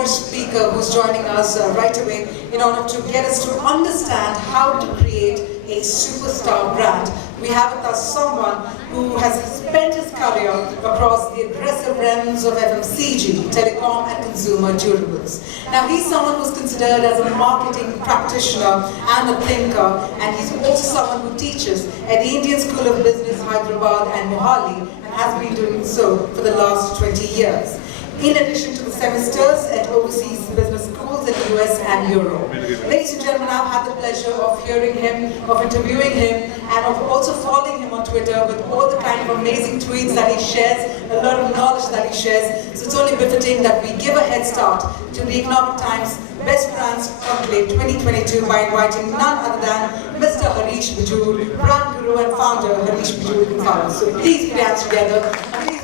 first speaker who's joining us right away in order to get us to understand how to create a superstar brand. We have with us someone who has spent his career across the aggressive realms of FMCG, telecom and consumer durables. Now he's someone who's considered as a marketing practitioner and a thinker, and he's also someone who teaches at the Indian School of Business, Hyderabad and Mohali, and has been doing so for the last 20 years. In addition to the semesters at overseas business schools in the US and Europe. Ladies and gentlemen, I've had the pleasure of hearing him, of interviewing him, and of also following him on Twitter with all the kind of amazing tweets that he shares, a lot of knowledge that he shares. So it's only befitting that we give a head start to the Economic Times Best Brands Conclave 2022 by inviting none other than Mr. Harish Bijoor, brand guru and founder Harish Bijoor Consultants. So please put your hands together. And please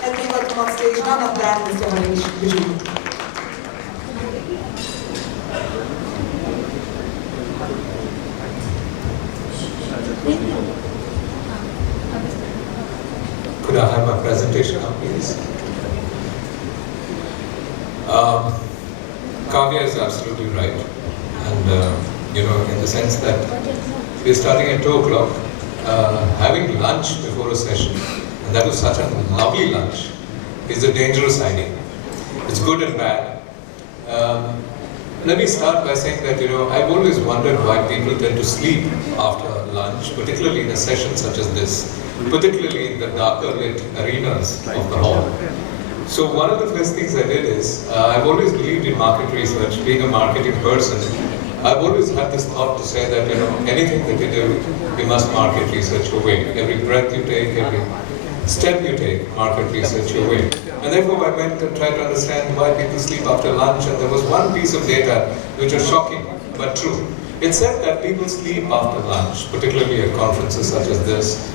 help me welcome on stage none other than Mr. Harish Bijoor. Could I have my presentation now, please? Kavya is absolutely right. And, in the sense that we're starting at 2 o'clock, having lunch before a session, and that was such a lovely lunch, is a dangerous idea. It's good and bad. Let me start by saying that, I've always wondered why people tend to sleep after lunch, particularly in a session such as this, particularly in the darker lit arenas of the hall. So one of the first things I did is, I've always believed in market research, being a marketing person. I've always had this thought to say that, anything that you do, you must market research your way. Every breath you take, every step you take, market research your way. And therefore I went and tried to understand why people sleep after lunch, and there was one piece of data which was shocking, but true. It said that people sleep after lunch, particularly at conferences such as this.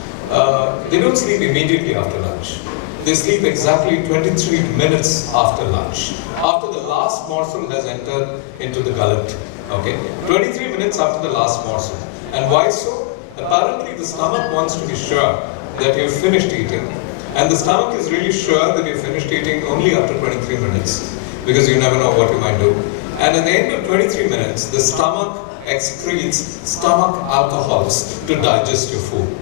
They don't sleep immediately after lunch. They sleep exactly 23 minutes after lunch, after the last morsel has entered into the gullet. Okay? 23 minutes after the last morsel. And why so? Apparently the stomach wants to be sure that you've finished eating, and the stomach is really sure that you've finished eating only after 23 minutes, because you never know what you might do. And at the end of 23 minutes, the stomach excretes stomach alcohols to digest your food.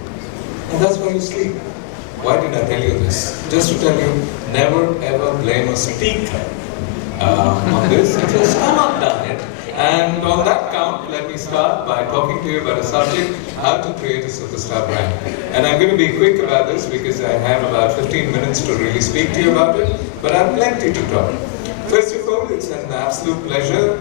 And that's why you sleep. Why did I tell you this? Just to tell you, never ever blame a speaker on this. It's your stomach done it. And on that count, let me start by talking to you about a subject, how to create a superstar brand. And I'm going to be quick about this because I have about 15 minutes to really speak to you about it, but I have plenty to talk. First of all, it's an absolute pleasure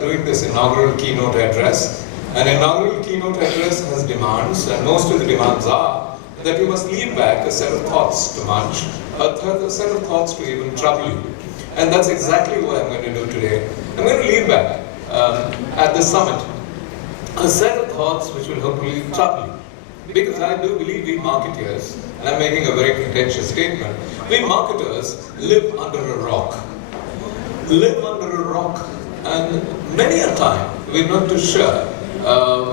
doing this inaugural keynote address. An inaugural keynote address has demands, and most of the demands are that you must leave back a set of thoughts to munch, a set of thoughts to even trouble you. And that's exactly what I'm going to do today. I'm going to leave back at the summit a set of thoughts which will hopefully trouble you. Because I do believe we marketers, and I'm making a very contentious statement, we marketers live under a rock. Live under a rock, and many a time we're not too sure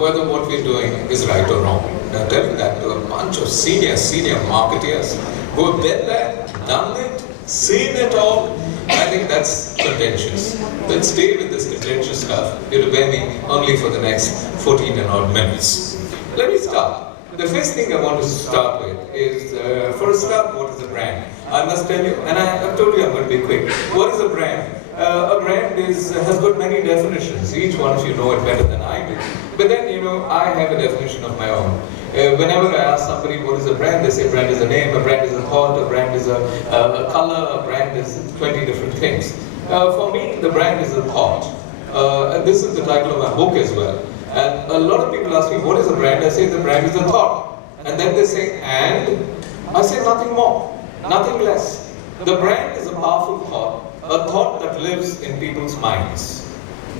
whether what we're doing is right or wrong. Now, telling that to a bunch of senior marketers who have been there, done it, seen it all, I think that's contentious. Let's stay with this contentious stuff. You'll obey me only for the next 14 and odd minutes. Let me start. The first thing I want to start with is, for a start, what is a brand? I must tell you, and I've told you I'm going to be quick. What is a brand? A brand has got many definitions. Each one of you know it better than I do. But then, I have a definition of my own. Whenever I ask somebody what is a brand, they say brand is a name, a brand is a thought, a brand is a color, a brand is 20 different things. For me, the brand is a thought. And this is the title of my book as well. And a lot of people ask me, what is a brand? I say the brand is a thought. And then they say, and? I say nothing more, nothing less. The brand is a powerful thought, a thought that lives in people's minds.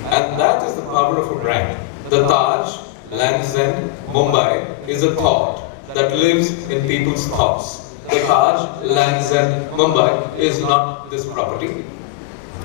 And that is the power of a brand. The Taj, Land's End, Mumbai is a thought that lives in people's thoughts. The Taj, Land's End, Mumbai is not this property,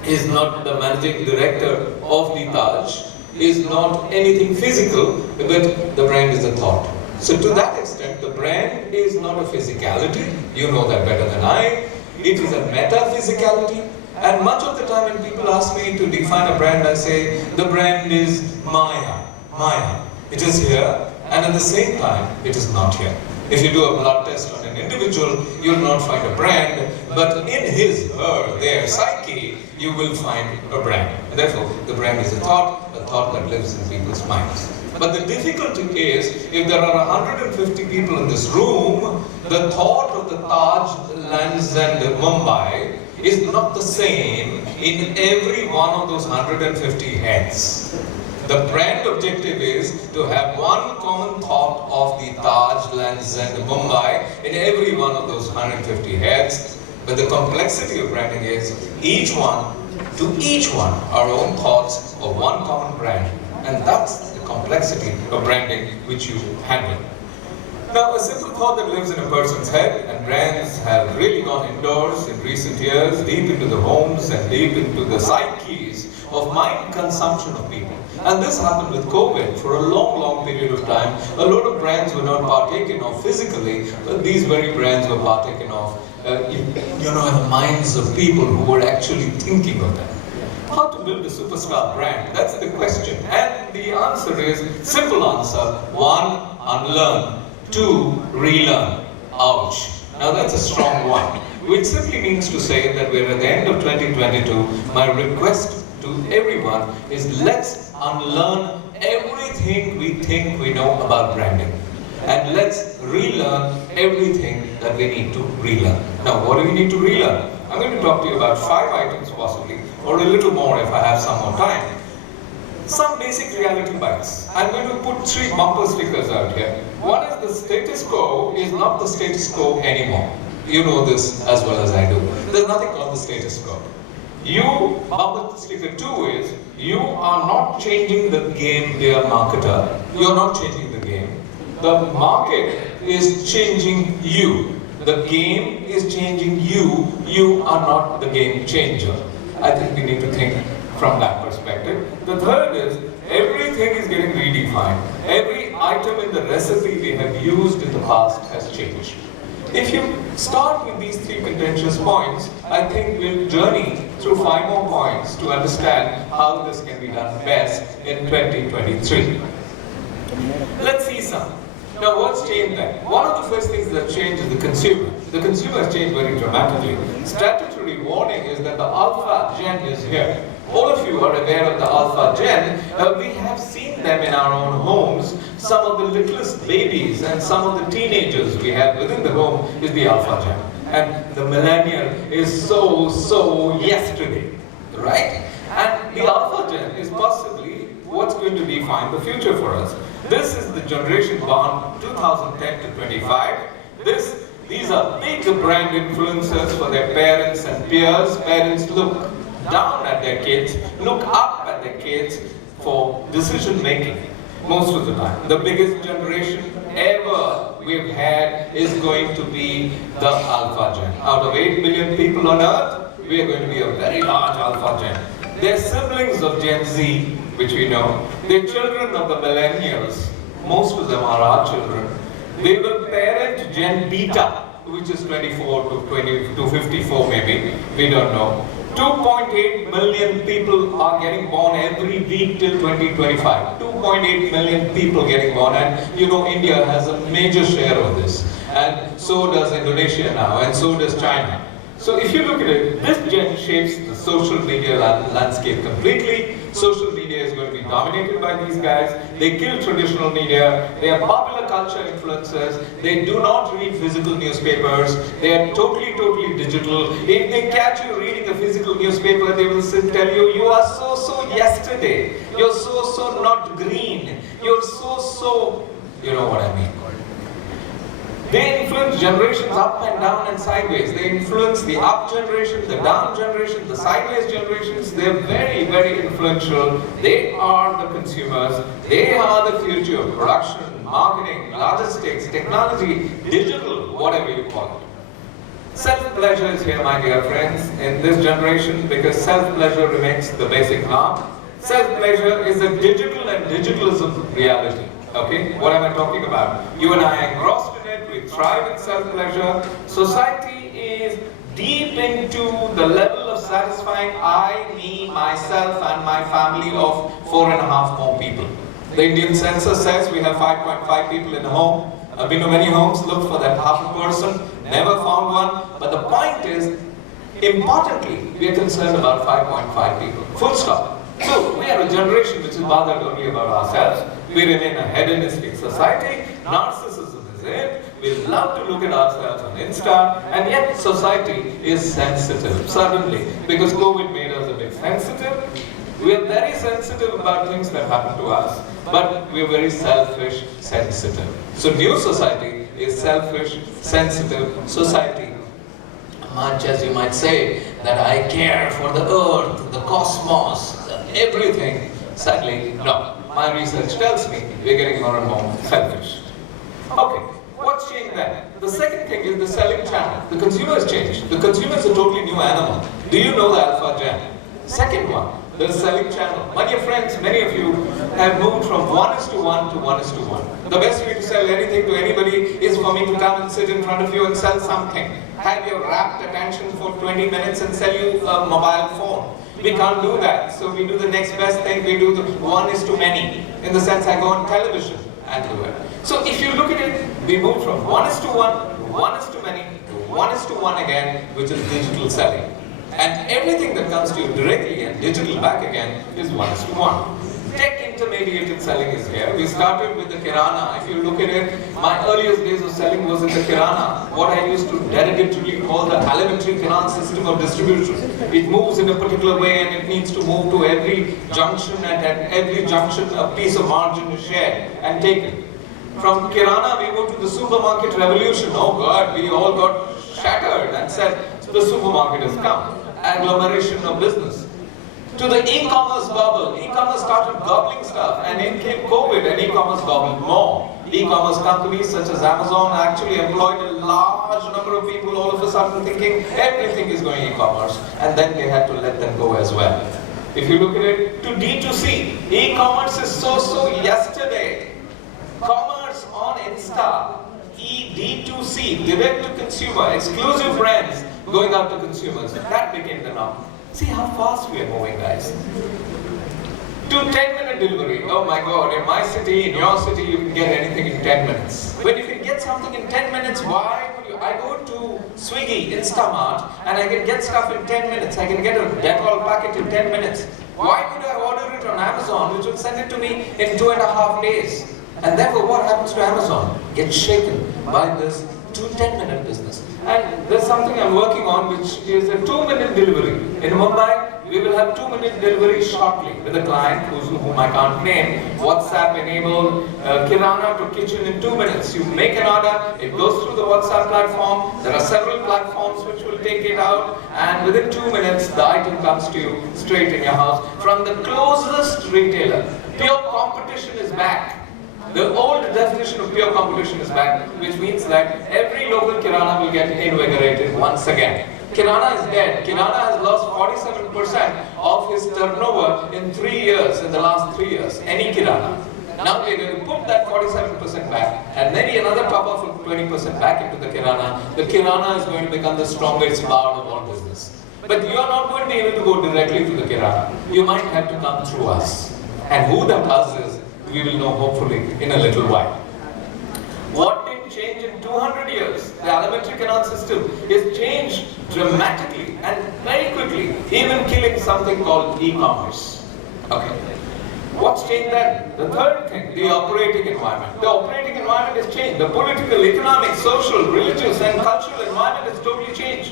is not the managing director of the Taj, is not anything physical, but the brand is a thought. So to that extent, the brand is not a physicality, you know that better than I. It is a metaphysicality, And much of the time when people ask me to define a brand, I say, the brand is Maya. Maya. It is here, and at the same time, it is not here. If you do a blood test on an individual, you will not find a brand, but in his, her, their psyche, you will find a brand. And therefore, the brand is a thought that lives in people's minds. But the difficulty is, if there are 150 people in this room, the thought of the Taj lands and Mumbai is not the same in every one of those 150 heads. The brand objective is to have one common thought of the Taj, Lands and Mumbai in every one of those 150 heads. But the complexity of branding is each one our own thoughts of one common brand. And that's the complexity of branding which you handle. Now, a simple thought that lives in a person's head, and brands have really gone indoors in recent years, deep into the homes and deep into the psyches of mind consumption of people. And this happened with COVID. For a long period of time, a lot of brands were not partaken of physically, but these very brands were partaken of, in the minds of people who were actually thinking of them. How to build a superstar brand? That's the question. And the answer is, simple answer, 1, unlearn. 2, relearn. Ouch. Now that's a strong one. Which simply means to say that we're at the end of 2022. My request to everyone is let's unlearn everything we think we know about branding. And let's relearn everything that we need to relearn. Now what do we need to relearn? I'm going to talk to you about 5 items possibly, or a little more if I have some more time. Some basic reality bites. I'm going to put 3 bumper stickers out here. One is the status quo is not the status quo anymore. You know this as well as I do. There's nothing called the status quo. Bumper sticker 2 is, you are not changing the game, dear marketer. You're not changing the game. The market is changing you. The game is changing you. You are not the game changer. I think we need to think from that perspective. The third is, everything is getting redefined. Every item in the recipe we have used in the past has changed. If you start with these 3 contentious points, I think we'll journey through 5 more points to understand how this can be done best in 2023. Let's see some. Now what's changed then? One of the first things that changed is the consumer. The consumer has changed very dramatically. Statutory warning is that the Alpha Gen is here. All of you are aware of the Alpha Gen. We have seen them in our own homes. Some of the littlest babies and some of the teenagers we have within the home is the Alpha Gen. And the millennial is so yesterday, right? And the Alpha Gen is possibly what's going to define the future for us. This is the generation born 2010 to 25. These are big brand influencers for their parents and peers. Parents look down at their kids, look up at their kids for decision making most of the time. The biggest generation ever we've had is going to be the Alpha Gen. Out of 8 billion people on earth, we are going to be a very large Alpha Gen. They're siblings of Gen Z, which we know. They're children of the millennials. Most of them are our children. They will parent Gen Beta, which is 24 to 54 maybe. We don't know. 2.8 million people are getting born every week till 2025. 2.8 million people getting born, and you know India has a major share of this. And so does Indonesia now, and so does China. So if you look at it, this gen shapes the social media landscape completely. Social media is going to be dominated by these guys. They kill traditional media. They are popular culture influencers. They do not read physical newspapers. They are totally digital. If they catch you reading a physical newspaper, they will tell you, you are so yesterday. You're so not green. You're so, you know what I mean. They influence generations up and down and sideways. They influence the up generation, the down generation, the sideways generations. They're very influential. They are the consumers. They are the future of production, marketing, logistics, technology, digital, whatever you call it. Self-pleasure is here, my dear friends, in this generation, because self-pleasure remains the basic norm. Self-pleasure is a digital and digitalism reality. Okay, what am I talking about? You and I are engrossed in it, we thrive in self-pleasure. Society is deep into the level of satisfying I, me, myself and my family of 4.5 more people. The Indian census says we have 5.5 people in a home. I've been to many homes, looked for that half a person, never found one. But the point is, importantly, we are concerned about 5.5 people. Full stop. So we are a generation which is bothered only about ourselves. We remain a hedonistic society. Narcissism is it. We love to look at ourselves on Insta, and yet society is sensitive, suddenly, because COVID made us a bit sensitive. We are very sensitive about things that happen to us, but we are very selfish, sensitive. So new society is selfish, sensitive society. Much as you might say that I care for the earth, the cosmos, everything, sadly, no. My research tells me we're getting more and more selfish. Okay, what's changed then? The second thing is the selling channel. The consumer has changed. The consumer is a totally new animal. Do you know the alpha gen? Second one, the selling channel. My dear friends, many of you have moved from 1:1 to 1:1. The best way to sell anything to anybody is for me to come and sit in front of you and sell something. Have your rapt attention for 20 minutes and sell you a mobile phone. We can't do that, so we do the next best thing. We do the 1:many. In the sense, I go on television and do it. So if you look at it, we moved from 1:1 to 1:many to 1:1 again, which is digital selling. And everything that comes to you directly and digital back again is 1:1. Tech intermediated selling is here. We started with the kirana. If you look at it, my earliest days of selling was in the kirana, what I used to derogatively call the elementary finance system of distribution. It moves in a particular way and it needs to move to every junction, and at every junction a piece of margin is shared and taken. From kirana we moved to the supermarket revolution. Oh God, we all got shattered and said, the supermarket has come. Agglomeration of business. To the e-commerce bubble. E-commerce started gobbling stuff, and in came COVID and e-commerce gobbled more. E-commerce companies such as Amazon actually employed a large number of people, all of a sudden thinking everything is going e-commerce, and then they had to let them go as well. If you look at it, to D2C, e-commerce is so yesterday. Commerce on Insta, D2C, direct to consumer, exclusive brands going out to consumers. That became the norm. See how fast we are moving, guys. To 10-minute delivery. Oh my God, in my city, in your city, you can get anything in 10 minutes. When you can get something in 10 minutes, why would you? I go to Swiggy, Instamart, and I can get stuff in 10 minutes. I can get a Dettol packet in 10 minutes. Why would I order it on Amazon, which will send it to me in 2.5 days? And therefore, what happens to Amazon? Gets shaken by this 10-minute business. And there's something I'm working on, which is a 2-minute delivery. In Mumbai, we will have 2-minute delivery shortly with a client whom I can't name. WhatsApp enabled kirana to kitchen in 2 minutes. You make an order, it goes through the WhatsApp platform. There are several platforms which will take it out, and within 2 minutes, the item comes to you straight in your house from the closest retailer. Pure competition is back. The old definition of pure competition is back, which means that every local kirana will get invigorated once again. Kirana is dead. Kirana has lost 47% of his turnover in 3 years, in the last 3 years. Any kirana. Now we're going to put that 47% back and maybe another top of 20% back into the kirana. The kirana is going to become the strongest part of our business. But you are not going to be able to go directly to the kirana. You might have to come through us. And who that us is, we will know hopefully in a little while. What did change in 200 years? The elementary canal system is changed dramatically and very quickly, even killing something called e-commerce. Okay. What's changed then? The third thing, the operating environment. The operating environment has changed. The political, economic, social, religious and cultural environment has totally changed.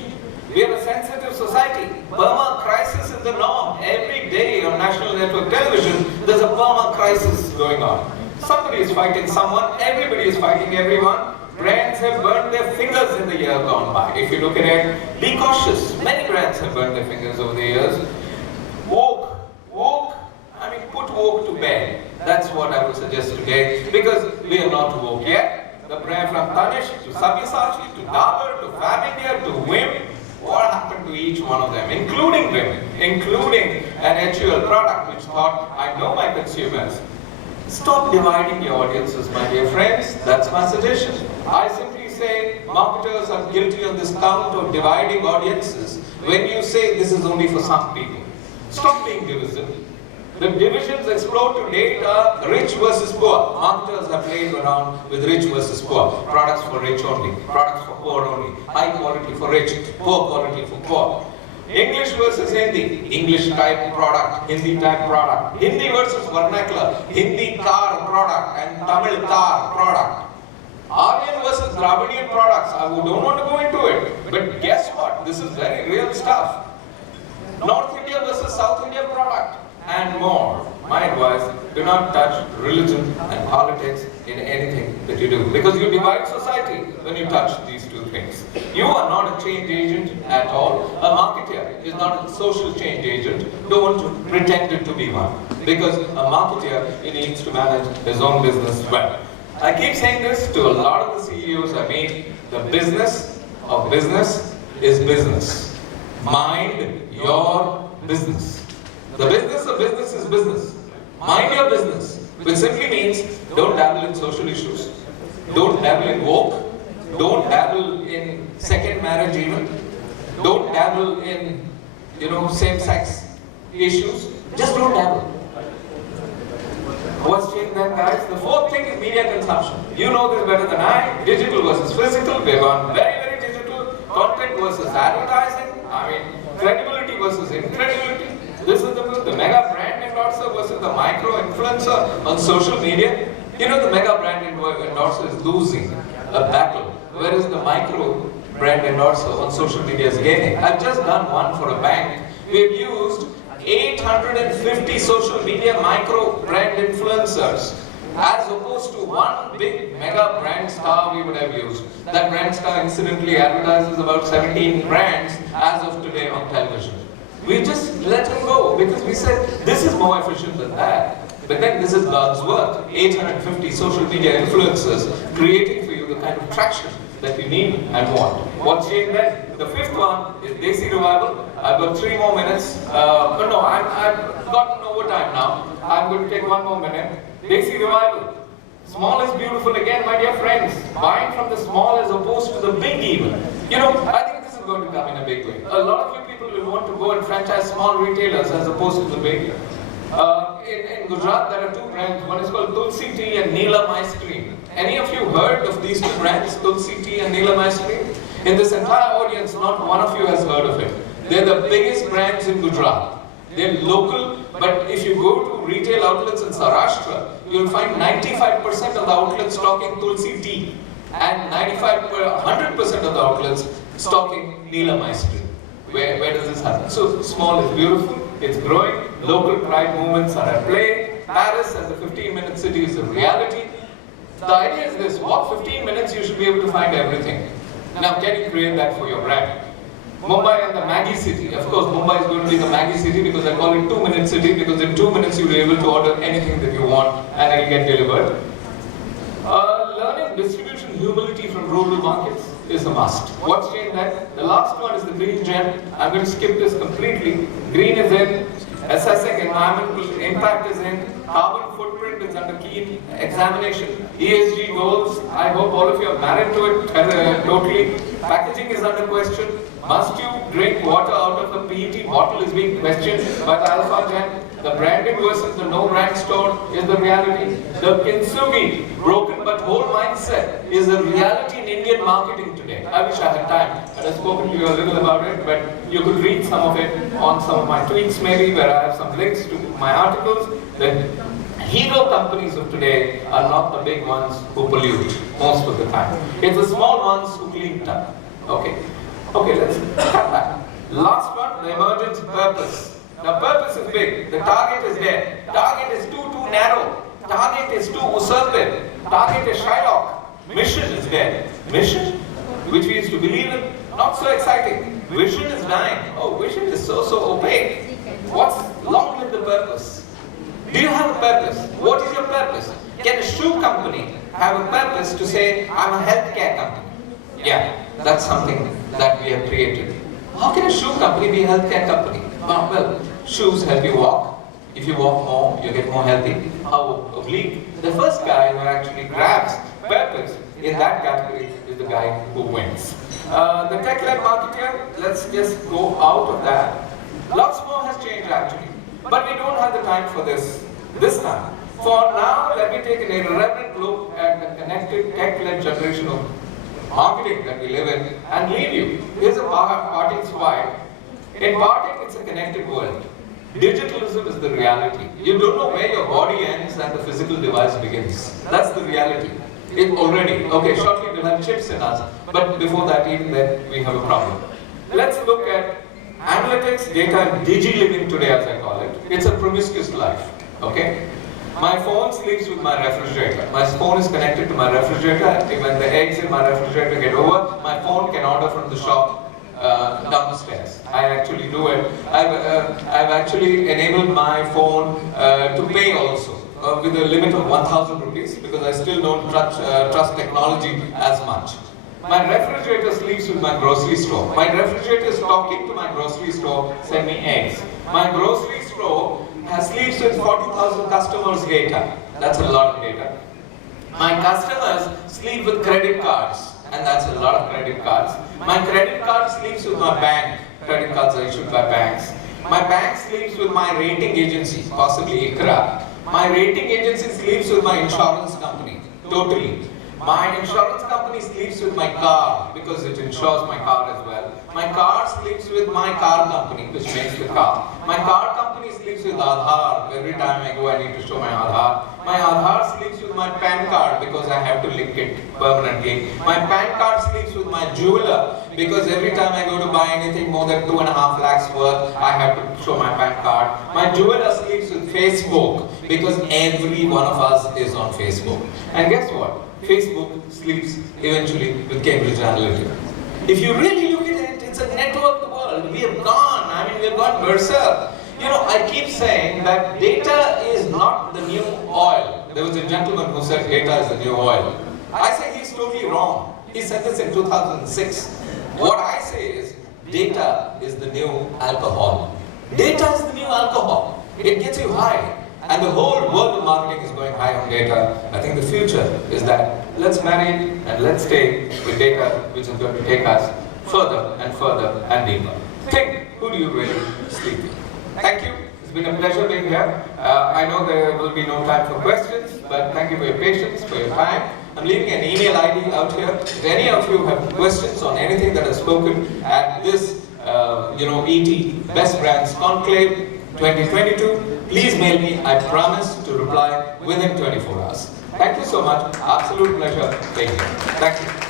We are a sensitive society. Burma crisis is the norm. Every day on national network television, there's a Burma crisis going on. Somebody is fighting someone, everybody is fighting everyone. Brands have burned their fingers in the year gone by. If you look at it, be cautious. Many brands have burned their fingers over the years. Woke, put woke to bed. That's what I would suggest today, because we are not woke yet. The brand from Tanish to Sabyasachi to Dabur to Fab India to Vim. What happened to each one of them, including women, including an HUL product which thought, I know my consumers. Stop dividing your audiences, my dear friends. That's my suggestion. I simply say marketers are guilty on this count of dividing audiences. when you say this is only for some people. Stop being divisive. The divisions explored to date are rich versus poor. Marketers have played around with rich versus poor. Products for rich only, products for poor only. High quality for rich, poor quality for poor. English versus Hindi, English type product, Hindi type product. Hindi versus vernacular, Hindi car product and Tamil car product. Aryan versus Dravidian products, I don't want to go into it. But guess what? This is very real stuff. North India versus South India product and more. My advice, do not touch religion and politics in anything that you do, because you divide society when you touch these two things. You are not a change agent at all. A marketeer is not a social change agent. Don't pretend it to be one, because a marketeer, he needs to manage his own business well. I keep saying this to a lot of the CEOs I meet. The business of business is business. Mind your business. The business of business is business. Mind your business, which simply means don't dabble in social issues, don't dabble in woke, don't dabble in second marriage even, don't dabble in, same-sex issues. Just don't dabble. What's changed that, guys? The fourth thing is media consumption. You know this better than I. Digital versus physical. We've gone very, very digital. Content versus advertising. Credibility versus incredibility. This is the mega brand endorser versus the micro influencer on social media. The mega brand endorser is losing a battle, whereas the micro brand endorser on social media is gaining. I've just done one for a bank. We've used 850 social media micro brand influencers as opposed to one big mega brand star we would have used. That brand star incidentally advertises about 17 brands as of today on television. We just let him go because we said this is more efficient than that. But then this is God's work. 850 social media influencers creating for you the kind of traction that you need and want. What's changed then? The fifth one is Desi Revival. I've got 3 more minutes. I've gotten overtime now. I'm going to take 1 more minute. Desi Revival. Small is beautiful again, my dear friends. Buying from the small as opposed to the big even. I think this is going to come in a big way. A lot of you people will want to go and franchise small retailers as opposed to the big. In Gujarat, there are 2 brands. One is called Tulsi Tea and Neelam Ice Cream. Any of you heard of these 2 brands, Tulsi Tea and Neelam Ice Cream? In this entire audience, not one of you has heard of it. They're the biggest brands in Gujarat. They're local, but if you go to retail outlets in Saurashtra, you'll find 95% of the outlets stocking Tulsi Tea and 100% of the outlets stocking Neelam Ice Cream. Where does this happen? So small is beautiful, it's growing, local pride movements are at play. Paris as a 15-minute city is a reality. The idea is this: walk 15 minutes, you should be able to find everything. Now, can you create that for your brand? Mumbai and the Maggie city. Of course, Mumbai is going to be the Maggie city because I call it 2-minute city, because in 2 minutes you'll be able to order anything that you want and it'll get delivered. Learning distribution humility from rural markets is a must. What's changed that? The last one is the green gem. I'm going to skip this completely. Green is in, assessing environmental impact is in, carbon footprint is under keen examination, ESG goals, I hope all of you are married to it totally. Packaging is under question. Must you drink water out of a PET bottle is being questioned by the Alpha Gen. The branded versus the no brand store is the reality. The kintsugi, broken but whole mindset, is a reality in Indian marketing today. I wish I had time. I have spoken to you a little about it, but you could read some of it on some of my tweets maybe, where I have some links to my articles. The hero companies of today are not the big ones who pollute most of the time. It's the small ones who clean it up. Okay, let's cut back. Last one, the emergence of purpose. Now purpose is big, the target is there. Target is too narrow. Target is too usurping. Target is Shylock. Mission is there. Mission, which we used to believe in, not so exciting. Vision is dying. Oh, vision is so opaque. What's long live the purpose? Do you have a purpose? What is your purpose? Can a shoe company have a purpose to say, I'm a healthcare company? Yeah, that's something that we have created. How can a shoe company be a healthcare company? Well, shoes help you walk. If you walk more, you get more healthy. How oblique. The first guy who actually grabs purpose in that category is the guy who wins. The tech-led marketer, let's just go out of that. Lots more has changed actually, but we don't have the time for this time. For now, let me take an irreverent look at the connected tech-led generation of marketing that we live in and leave you. Here's a parting slide. In parting, it's a connected world. Digitalism is the reality. You don't know where your body ends and the physical device begins. That's the reality. It already, okay, shortly we'll have chips in us, but before that, even then, we have a problem. Let's look at analytics, data, and digi-living today, as I call it. It's a promiscuous life, okay? My phone sleeps with my refrigerator. My phone is connected to my refrigerator. When the eggs in my refrigerator get over, my phone can order from the shop down the stairs. I actually do it. I've actually enabled my phone to pay also with a limit of 1,000 rupees because I still don't trust technology as much. My refrigerator sleeps with my grocery store. My refrigerator is talking to my grocery store, send me eggs. My grocery store sleeps with 40,000 customers' data. That's a lot of data. My customers sleep with credit cards, and that's a lot of credit cards. My credit card sleeps with my bank. Credit cards are issued by banks. My bank sleeps with my rating agency, possibly ICRA. My rating agency sleeps with my insurance company, totally. My insurance company sleeps with my car because it insures my car as well. My car sleeps with my car company, which makes the car. My car company sleeps with Aadhaar. Every time I go, I need to show my Aadhaar. My Aadhaar sleeps with my PAN card because I have to link it permanently. My PAN card sleeps with my jeweler because every time I go to buy anything more than 2.5 lakhs worth, I have to show my PAN card. My jeweler sleeps with Facebook because every one of us is on Facebook. And guess what? Facebook sleeps eventually with Cambridge Analytica. If you really look at it, it's a networked world. We have gone, we have gone berserk. You know, I keep saying that data is not the new oil. There was a gentleman who said data is the new oil. I say he's totally wrong. He said this in 2006. What I say is, data is the new alcohol. Data is the new alcohol. It gets you high. And the whole world of marketing is going high on data. I think the future is that let's marry it and let's stay with data, which is going to take us further and further and deeper. Think, who do you really sleep with? Thank you. It's been a pleasure being here. I know there will be no time for questions, but thank you for your patience, for your time. I'm leaving an email ID out here. If any of you have questions on anything that I've spoken at this, ET Best Brands Conclave 2022, please mail me. I promise to reply within 24 hours. Thank you so much. Absolute pleasure being here. Thank you.